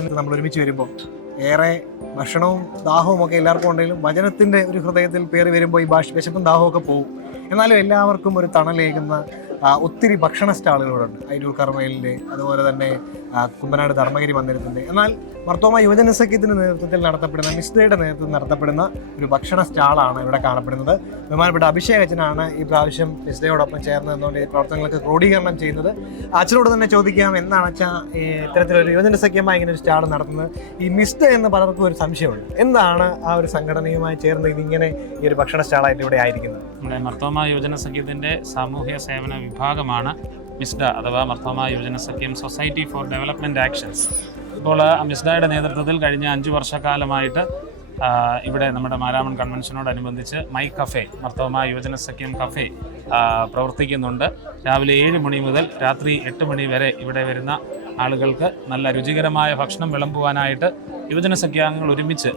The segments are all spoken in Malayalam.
ദർശനത്തിൽ നമ്മൾ ഒരുമിച്ച് വരുമ്പോൾ ഏറെ ഭക്ഷണവും ദാഹവും ഒക്കെ എല്ലാവർക്കും ഉണ്ടെങ്കിലും വചനത്തിൻ്റെ ഒരു ഹൃദയത്തിൽ പേറി വരുമ്പോൾ ഈ വിശപ്പും ദാഹവും ഒക്കെ പോകും. എന്നാലും എല്ലാവർക്കും ഒരു തണലേകുന്ന ഒത്തിരി ഭക്ഷണ സ്റ്റാളുകളുണ്ട്. അയിരൂർ കർമ്മയിലിൻ്റെ, അതുപോലെ തന്നെ കുമ്പനാട് ധർമ്മഗിരി മന്ദിരത്തിൻ്റെ. എന്നാൽ മർത്തോമ യുവജന സഖ്യത്തിൻ്റെ നേതൃത്വത്തിൽ നടത്തപ്പെടുന്ന മിസ്ഡയുടെ നേതൃത്വത്തിൽ നടത്തപ്പെടുന്ന ഒരു ഭക്ഷണ സ്റ്റാളാണ് ഇവിടെ കാണപ്പെടുന്നത്. ബഹുമാനപ്പെട്ട അഭിഷേക് അച്ഛനാണ് ഈ പ്രാവശ്യം മിസ്ഡയോടൊപ്പം ചേർന്ന് നിന്നുകൊണ്ട് ഈ പ്രവർത്തനങ്ങൾക്ക് ക്രോഡീകരണം ചെയ്യുന്നത്. അച്ഛനോട് തന്നെ ചോദിക്കാം, എന്താണ് അച്ഛാ ഇത്തരത്തിലൊരു യുവജന സഖ്യമായി ഇങ്ങനെ ഒരു സ്റ്റാൾ നടത്തുന്നത്? ഈ മിസ്ഡ് എന്ന് പലർക്കും ഒരു സംശയമുണ്ട്. എന്താണ് ആ ഒരു സംഘടനയുമായി ചേർന്ന് ഇതിങ്ങനെ ഈ ഒരു ഭക്ഷണ സ്റ്റാളായിട്ട് ഇവിടെ ആയിരിക്കുന്നത്? നമ്മുടെ മർത്തോമ യുവജന സഖ്യത്തിൻ്റെ സാമൂഹ്യ സേവന വിഭാഗമാണ് മിസ്ഡ അഥവാ മർത്തോമ യുവജന സഖ്യം സൊസൈറ്റി ഫോർ ഡെവലപ്മെൻറ്റ് ആക്ഷൻസ്. ഇപ്പോൾ മിസ്ഡയുടെ നേതൃത്വത്തിൽ കഴിഞ്ഞ 5 വർഷക്കാലമായിട്ട് ഇവിടെ നമ്മുടെ മാരാമൺ കൺവെൻഷനോടനുബന്ധിച്ച് മൈ കഫേ, മർത്തോമ യുവജന സഖ്യം കഫേ പ്രവർത്തിക്കുന്നുണ്ട്. രാവിലെ 7 മണി മുതൽ രാത്രി 8 മണി വരെ ഇവിടെ വരുന്ന ആളുകൾക്ക് നല്ല രുചികരമായ ഭക്ഷണം വിളമ്പുവാനായിട്ട് യുവജന സഖ്യാംഗങ്ങൾ ഒരുമിച്ച്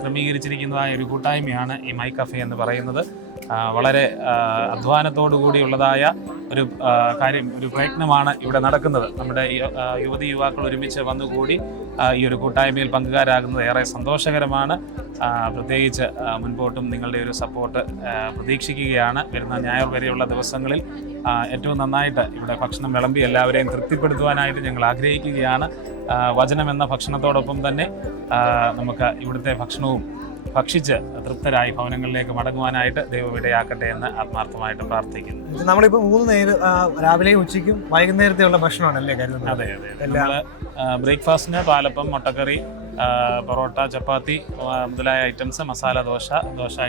ക്രമീകരിച്ചിരിക്കുന്നതായ ഒരു കൂട്ടായ്മയാണ് ഈ മൈ കഫേ എന്ന് പറയുന്നത്. വളരെ അധ്വാനത്തോടു കൂടിയുള്ളതായ ഒരു ഒരു പ്രയത്നമാണ് ഇവിടെ നടക്കുന്നത്. നമ്മുടെ യുവതി യുവാക്കൾ ഒരുമിച്ച് വന്നുകൂടി ഈ ഒരു കൂട്ടായ്മയിൽ പങ്കുകാരാകുന്നത് ഏറെ സന്തോഷകരമാണ്. പ്രത്യേകിച്ച് മുൻപോട്ടും നിങ്ങളുടെ ഒരു സപ്പോർട്ട് പ്രതീക്ഷിക്കുകയാണ്. വരുന്ന ഞായർ വരെയുള്ള ദിവസങ്ങളിൽ ഏറ്റവും നന്നായിട്ട് ഇവിടെ ഭക്ഷണം വിളമ്പി എല്ലാവരെയും തൃപ്തിപ്പെടുത്തുവാനായിട്ട് ഞങ്ങൾ ആഗ്രഹിക്കുകയാണ്. വചനമെന്ന ഭക്ഷണത്തോടൊപ്പം തന്നെ നമുക്ക് ഇവിടുത്തെ ഭക്ഷണവും ഭക്ഷിച്ച് തൃപ്തരായി ഭവനങ്ങളിലേക്ക് മടങ്ങുവാനായിട്ട് ദൈവം ഇടയാക്കട്ടെ എന്ന് ആത്മാർത്ഥമായിട്ട് പ്രാർത്ഥിക്കുന്നു. നമ്മളിപ്പോൾ 3 നേരം, രാവിലെയും ഉച്ചയ്ക്കും വൈകുന്നേരത്തെയുള്ള ഭക്ഷണമാണല്ലേ കരുതുന്നത്? അതെ അതെ. നമ്മൾ ബ്രേക്ക്ഫാസ്റ്റിന് പാലപ്പം, മുട്ടക്കറി, പൊറോട്ട, ചപ്പാത്തി മുതലായ ഐറ്റംസ്, മസാല ദോശ,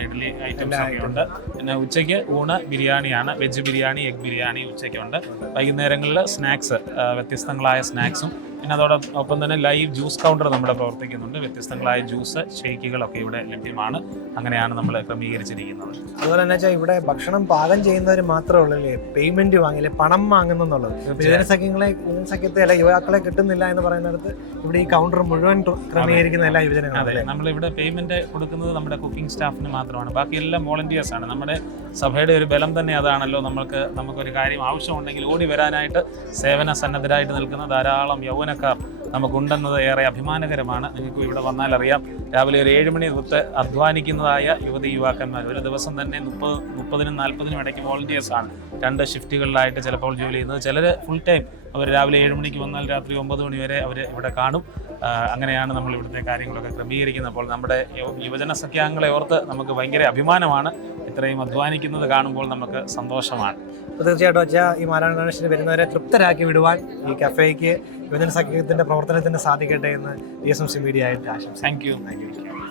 ഇഡ്ഡലി ഐറ്റംസ് ഒക്കെ ഉണ്ട്. പിന്നെ ഉച്ചയ്ക്ക് ഊണ് ബിരിയാണിയാണ്, വെജ് ബിരിയാണി, എഗ് ബിരിയാണി ഉച്ചയ്ക്കുണ്ട്. വൈകുന്നേരങ്ങളിൽ സ്നാക്സ്, വ്യത്യസ്തങ്ങളായ സ്നാക്സും, പിന്നെ അതോടൊപ്പം തന്നെ ലൈവ് ജ്യൂസ് കൗണ്ടർ നമ്മുടെ പ്രവർത്തിക്കുന്നുണ്ട്. വ്യത്യസ്തങ്ങളായ ജ്യൂസ്, ഷേക്കുകളൊക്കെ ഇവിടെ ലഭ്യമാണ്. അങ്ങനെയാണ് നമ്മൾ ക്രമീകരിച്ചിരിക്കുന്നത്. അതുപോലെ തന്നെ വെച്ചാൽ ഇവിടെ ഭക്ഷണം പാകം ചെയ്യുന്നവർ മാത്രമേ ഉള്ളല്ലേ പേയ്മെന്റ് വാങ്ങില്ലേ, പണം വാങ്ങുന്നുള്ളത്? യുവജന സഖ്യത്തെ അല്ല യുവാക്കളെ കിട്ടുന്നില്ല എന്ന് പറയുന്നിടത്ത് ഇവിടെ ഈ കൗണ്ടർ മുഴുവൻ ക്രമീകരിക്കുന്ന എല്ലാ യുവജനങ്ങളും. അതെ, നമ്മളിവിടെ പേയ്മെന്റ് കൊടുക്കുന്നത് നമ്മുടെ കുക്കിംഗ് സ്റ്റാഫിന് മാത്രമാണ്. ബാക്കിയെല്ലാം വോളണ്ടിയേഴ്സ് ആണ്. നമ്മുടെ സഭയുടെ ഒരു ബലം തന്നെ അതാണല്ലോ. നമുക്കൊരു കാര്യം ആവശ്യമുണ്ടെങ്കിൽ ഓടി വരാനായിട്ട് സേവന സന്നദ്ധരായിട്ട് നിൽക്കുന്ന ധാരാളം യൗവനക്കാർ നമുക്കുണ്ടെന്നത് ഏറെ അഭിമാനകരമാണ്. നിങ്ങൾക്ക് ഇവിടെ വന്നാൽ അറിയാം, രാവിലെ ഒരു 7 മണി തൊട്ട് അധ്വാനിക്കുന്നതായ യുവതി യുവാക്കന്മാർ ഒരു ദിവസം തന്നെ 30-നും 40-നും ഇടയ്ക്ക് വോളണ്ടിയേഴ്സാണ്. 2 ഷിഫ്റ്റുകളിലായിട്ട് ചിലപ്പോൾ ജോലി ചെയ്യുന്നത്. ചിലർ ഫുൾ ടൈം അവർ രാവിലെ 7 മണിക്ക് വന്നാൽ രാത്രി 9 മണി വരെ അവർ ഇവിടെ കാണും. അങ്ങനെയാണ് നമ്മൾ ഇവിടുത്തെ കാര്യങ്ങളൊക്കെ ക്രമീകരിക്കുന്നത്. അപ്പോൾ നമ്മുടെ യുവജന സഖ്യാംഗങ്ങളെ ഓർത്ത് നമുക്ക് ഭയങ്കര അഭിമാനമാണ്. ഇത്രയും അധ്വാനിക്കുന്നത് കാണുമ്പോൾ നമുക്ക് സന്തോഷമാണ്. തീർച്ചയായിട്ടും വെച്ചാൽ ഈ മാരാമൺ കൺവെൻഷന് വരുന്നവരെ തൃപ്തരാക്കി വിടുവാൻ ഈ കഫേക്ക് യുവജന സഖ്യത്തിൻ്റെ പ്രവർത്തനത്തിന് സാധിക്കട്ടെ എന്ന് DSMC മീഡിയ ആയിട്ട് ആശംസിക്കുന്നു. Thank you.